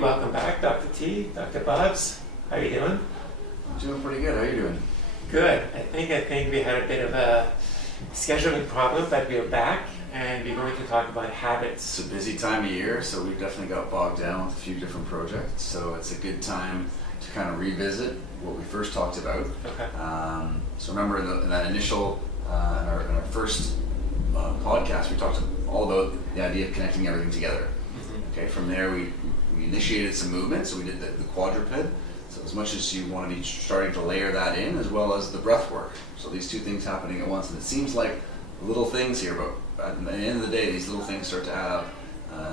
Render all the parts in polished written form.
welcome back, Dr. T, Dr. Bubbs. How are you doing? I'm doing pretty good. How are you doing? Good. I think we had a bit of a scheduling problem, but we're back and we're going to talk about habits. It's a busy time of year, so we've definitely got bogged down with a few different projects. So it's a good time to kind of revisit what we first talked about. Okay. So remember in that initial, in our first podcast, we talked all about the idea of connecting everything together. Okay, from there we initiated some movement, so we did the quadruped. So as much as you want to be starting to layer that in, as well as the breath work. So these two things happening at once, and it seems like little things here, but at the end of the day, these little things start to add up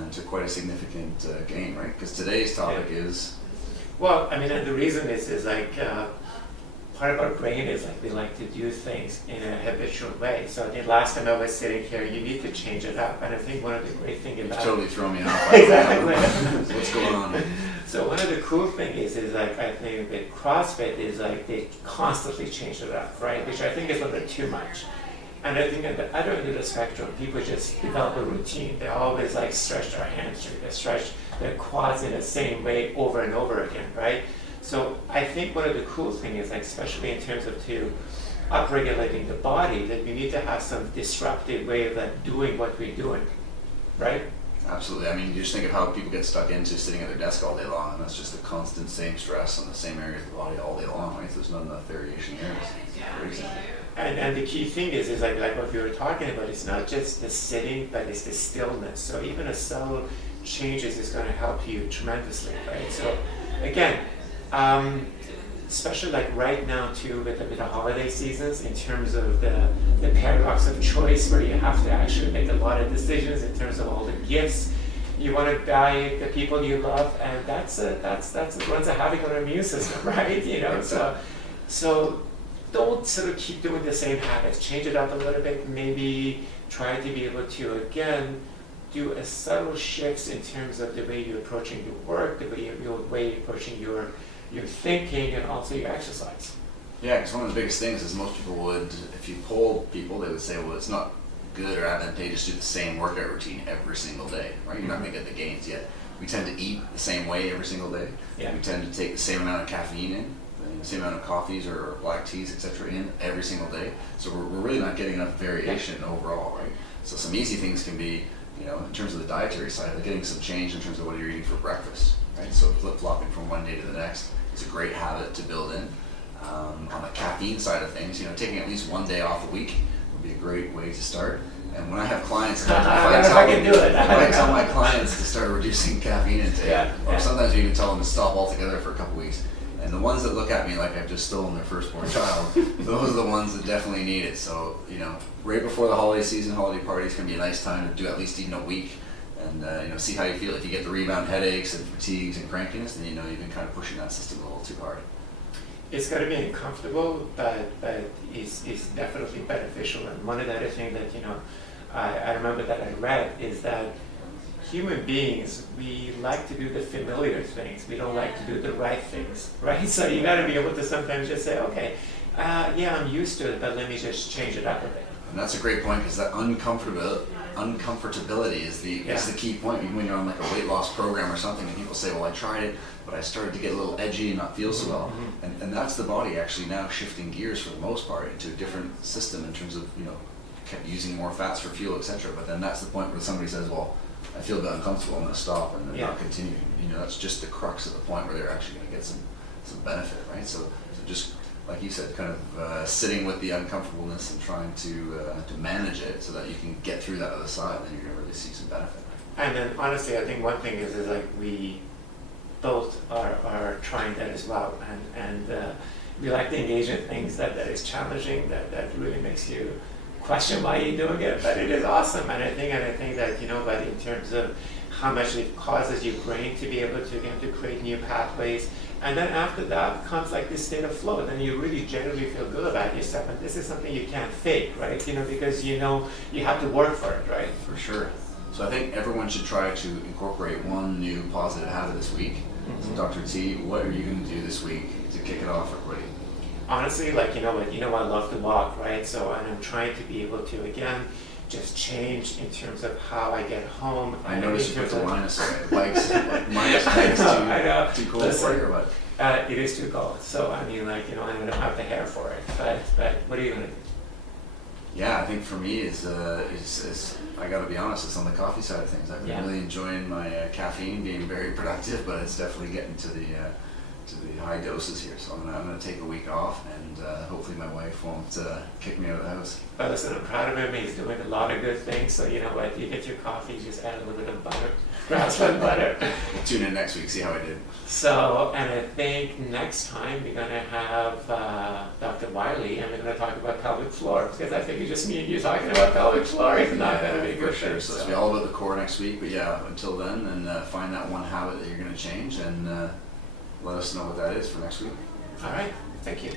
into quite a significant gain, right? Because today's topic is... Well, I mean, and the reason is like, part of our brain is like we like to do things in a habitual way. So I think last time I was sitting here, you need to change it up. And I think one of the great things about... You've totally thrown me off. Exactly. So what's going on? So one of the cool things is like, I think with CrossFit is like they constantly change it up, right? Which I think is a little bit too much. And I think at the other end of the spectrum, people just develop a routine. They always like stretch their hamstring, they stretch their quads in the same way over and over again, right? So I think one of the cool things is like, especially in terms of upregulating the body, that we need to have some disruptive way of like doing what we're doing, right? Absolutely. I mean, you just think of how people get stuck into sitting at their desk all day long, and that's just the constant same stress on the same areas of the body all day long, right? There's not enough variation here. It's crazy. And the key thing is like what we were talking about, it's not just the sitting, but it's the stillness. So even a subtle changes is going to help you tremendously, right? So again, especially like right now too with the holiday seasons, in terms of the paradox of choice, where you have to actually make a lot of decisions in terms of all the gifts you want to buy the people you love, and that's runs a havoc on our immune system, right? You know, so don't sort of keep doing the same habits. Change it up a little bit. Maybe try to be able to again do a subtle shifts in terms of the way you're approaching your work, the way you're approaching your thinking, and also your exercise. Yeah, because one of the biggest things is most people would, if you poll people, they would say, well, it's not good or advantageous to do the same workout routine every single day, right? You're not going to get the gains yet. We tend to eat the same way every single day. Yeah. We tend to take the same amount of caffeine in, the same amount of coffees or black teas, etc. in every single day. So we're really not getting enough variation overall, right? So some easy things can be, you know, in terms of the dietary side, like getting some change in terms of what you're eating for breakfast, right? So flip-flopping from one day to the next is a great habit to build in. On the caffeine side of things, you know, taking at least one day off a week would be a great way to start. And when I have clients, if I tell my clients to start reducing caffeine intake, or sometimes we even tell them to stop altogether for a couple weeks. And the ones that look at me like I've just stolen their firstborn child, those are the ones that definitely need it. So, you know, right before the holiday season, holiday parties can be a nice time to do at least even a week, and you know, see how you feel. If you get the rebound headaches and fatigues and crankiness, then you know you've been kind of pushing that system a little too hard. It's going to be uncomfortable, but it's definitely beneficial. And one of the other things that, you know, I remember that I read is that human beings, we like to do the familiar things. We don't like to do the right things, right? So you got to be able to sometimes just say, okay, yeah, I'm used to it, but let me just change it up a bit. And that's a great point, because that uncomfortability is the key point. Even when you're on like a weight loss program or something, and people say, well, I tried it, but I started to get a little edgy and not feel so well. And that's the body actually now shifting gears for the most part into a different system in terms of, you know, kept using more fats for fuel, etc. But then that's the point where somebody says, well, I feel a bit uncomfortable, I'm going to stop and then not continue. You know, that's just the crux of the point where they're actually going to get some benefit, right? So just like you said, kind of sitting with the uncomfortableness and trying to manage it so that you can get through that other side, then you're going to really see some benefit. And then honestly, I think one thing is like we both are trying that as well, and we like to engage in things that is challenging, that really makes you question why you're doing it, but it is awesome. And I think that, you know, but in terms of how much it causes your brain to be able to create new pathways, and then after that comes like this state of flow, then you really generally feel good about yourself, and this is something you can't fake, right? You know, because you know you have to work for it, right? For sure. So I think everyone should try to incorporate one new positive habit this week. So Dr. T, what are you going to do this week to kick it off, everybody? Honestly, like, you know, I love to walk, right? So, and I'm trying to be able to, again, just changed in terms of how I get home. I and noticed in you put terms the of- minus bikes, like minus 10 is I know. too cold Listen, for you or what? It is too cold, so I mean, like, you know, I don't have the hair for it, but what are you gonna do? Yeah, I think for me is I got to be honest, it's on the coffee side of things. I've been Yeah. really enjoying my caffeine, being very productive, but it's definitely getting to the high doses here. So I'm gonna take a week off, and hopefully my wife won't kick me out of the house. But listen, I'm proud of him. He's doing a lot of good things. So you know what? You get your coffee, just add a little bit of butter, grass-fed butter. Tune in next week, see how I did. So, and I think next time we're gonna have Dr. Wiley, and we're gonna talk about pelvic floor, because I think it's just me and you talking about pelvic floor is not gonna be a for good sure. thing. So it's gonna be all about the core next week. But yeah, until then, and find that one habit that you're gonna change, and let us know what that is for next week. All right, thank you.